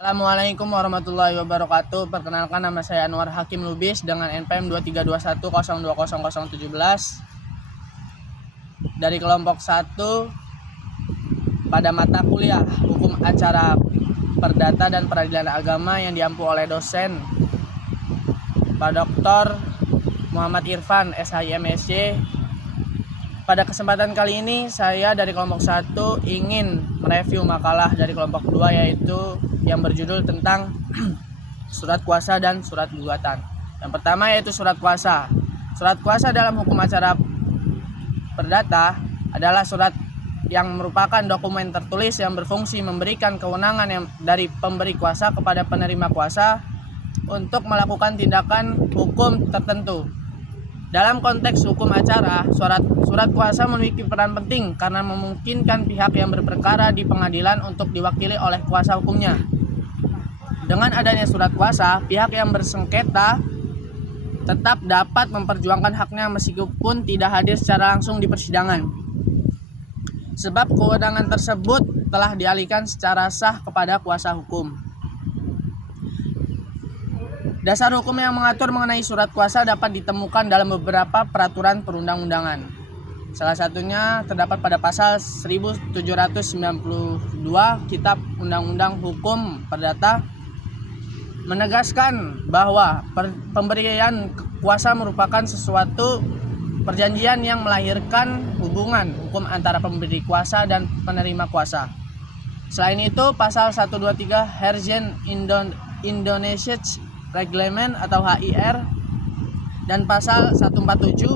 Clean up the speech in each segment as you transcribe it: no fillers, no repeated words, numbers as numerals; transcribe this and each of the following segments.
Assalamualaikum warahmatullahi wabarakatuh. Perkenalkan, nama saya Anwar Hakim Lubis dengan NPM 2321020017 dari kelompok 1 pada mata kuliah Hukum Acara Perdata dan Peradilan Agama yang diampu oleh dosen Pak Dr. Muhammad Irfan, SHIM SC. Pada kesempatan kali ini saya dari kelompok 1 ingin mereview makalah dari kelompok 2, yaitu yang berjudul tentang surat kuasa dan surat gugatan. Yang pertama yaitu surat kuasa. Surat kuasa dalam hukum acara perdata adalah surat yang merupakan dokumen tertulis yang berfungsi memberikan kewenangan yang dari pemberi kuasa kepada penerima kuasa untuk melakukan tindakan hukum tertentu. Dalam konteks hukum acara, surat kuasa memiliki peran penting karena memungkinkan pihak yang berperkara di pengadilan untuk diwakili oleh kuasa hukumnya. Dengan adanya surat kuasa, pihak yang bersengketa tetap dapat memperjuangkan haknya meskipun tidak hadir secara langsung di persidangan. Sebab kewenangan tersebut telah dialihkan secara sah kepada kuasa hukum. Dasar hukum yang mengatur mengenai surat kuasa dapat ditemukan dalam beberapa peraturan perundang-undangan. Salah satunya terdapat pada pasal 1792 Kitab Undang-Undang Hukum Perdata, menegaskan bahwa pemberian kuasa merupakan sesuatu perjanjian yang melahirkan hubungan hukum antara pemberi kuasa dan penerima kuasa. Selain itu, pasal 123 Herjen Indonesia Reglement atau HIR dan pasal 147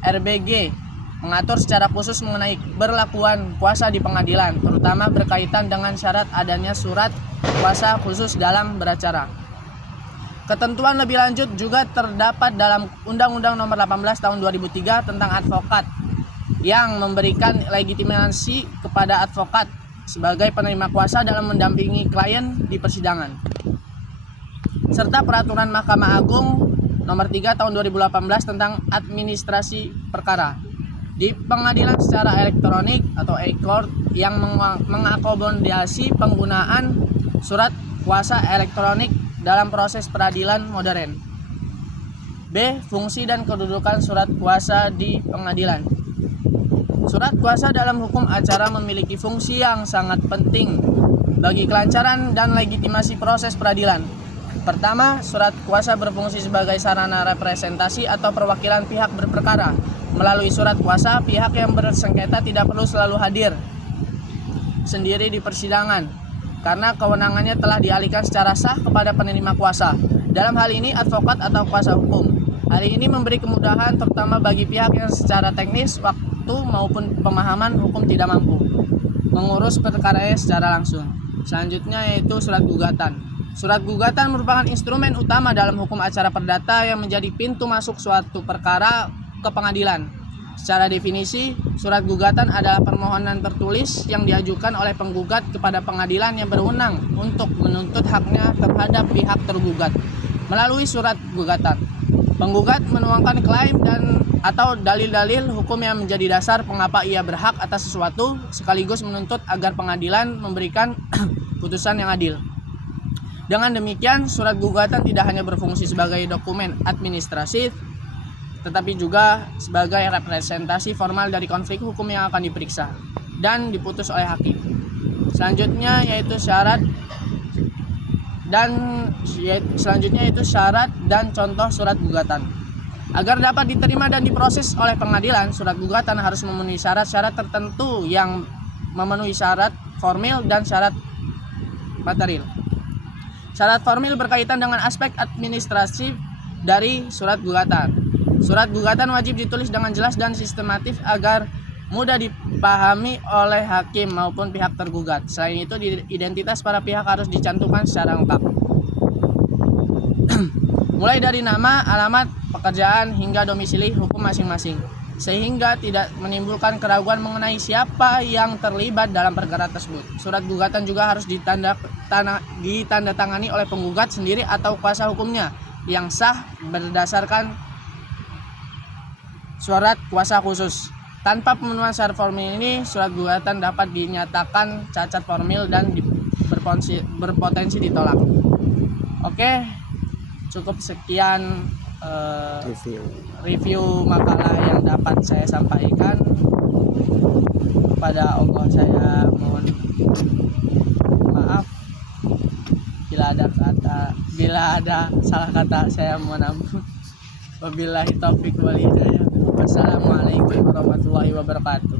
RBG mengatur secara khusus mengenai berlakuan kuasa di pengadilan, terutama berkaitan dengan syarat adanya surat kuasa khusus dalam beracara. Ketentuan lebih lanjut juga terdapat dalam Undang-Undang Nomor 18 Tahun 2003 tentang advokat yang memberikan legitimasi kepada advokat sebagai penerima kuasa dalam mendampingi klien di persidangan. Serta peraturan Mahkamah Agung Nomor 3 Tahun 2018 tentang administrasi perkara di pengadilan secara elektronik atau e-court yang mengakomodasi penggunaan surat kuasa elektronik dalam proses peradilan modern. B. Fungsi dan kedudukan surat kuasa di pengadilan. Surat kuasa dalam hukum acara memiliki fungsi yang sangat penting bagi kelancaran dan legitimasi proses peradilan. Pertama, surat kuasa berfungsi sebagai sarana representasi atau perwakilan pihak berperkara. Melalui surat kuasa, pihak yang bersengketa tidak perlu selalu hadir sendiri di persidangan karena kewenangannya telah dialihkan secara sah kepada penerima kuasa. Dalam hal ini, advokat atau kuasa hukum. Hal ini memberi kemudahan terutama bagi pihak yang secara teknis, waktu maupun pemahaman hukum tidak mampu mengurus perkaranya secara langsung. Selanjutnya yaitu surat gugatan. Surat gugatan merupakan instrumen utama dalam hukum acara perdata yang menjadi pintu masuk suatu perkara ke pengadilan. Secara definisi, surat gugatan adalah permohonan tertulis yang diajukan oleh penggugat kepada pengadilan yang berwenang untuk menuntut haknya terhadap pihak tergugat. Melalui surat gugatan, penggugat menuangkan klaim dan atau dalil-dalil hukum yang menjadi dasar mengapa ia berhak atas sesuatu, sekaligus menuntut agar pengadilan memberikan putusan yang adil. Dengan demikian, surat gugatan tidak hanya berfungsi sebagai dokumen administratif, tetapi juga sebagai representasi formal dari konflik hukum yang akan diperiksa dan diputus oleh hakim. Selanjutnya yaitu syarat dan contoh surat gugatan. Agar dapat diterima dan diproses oleh pengadilan, surat gugatan harus memenuhi syarat-syarat tertentu yang memenuhi syarat formil dan syarat material. Syarat formil berkaitan dengan aspek administratif dari surat gugatan. Surat gugatan wajib ditulis dengan jelas dan sistematif agar mudah dipahami oleh hakim maupun pihak tergugat. Selain itu, identitas para pihak harus dicantumkan secara lengkap. Mulai dari nama, alamat, pekerjaan, hingga domisili hukum masing-masing, sehingga tidak menimbulkan keraguan mengenai siapa yang terlibat dalam perkara tersebut. Surat gugatan juga harus ditandatangani oleh penggugat sendiri atau kuasa hukumnya yang sah berdasarkan surat kuasa khusus. Tanpa pemenuhan syarat formil ini, surat gugatan dapat dinyatakan cacat formil dan berpotensi ditolak. Oke, cukup sekian review makalah yang dapat saya sampaikan. Kepada Allah saya mohon maaf bila ada salah kata, saya mohon ampun. Wabillahi taufik wal hidayah. Wassalamualaikum warahmatullahi wabarakatuh.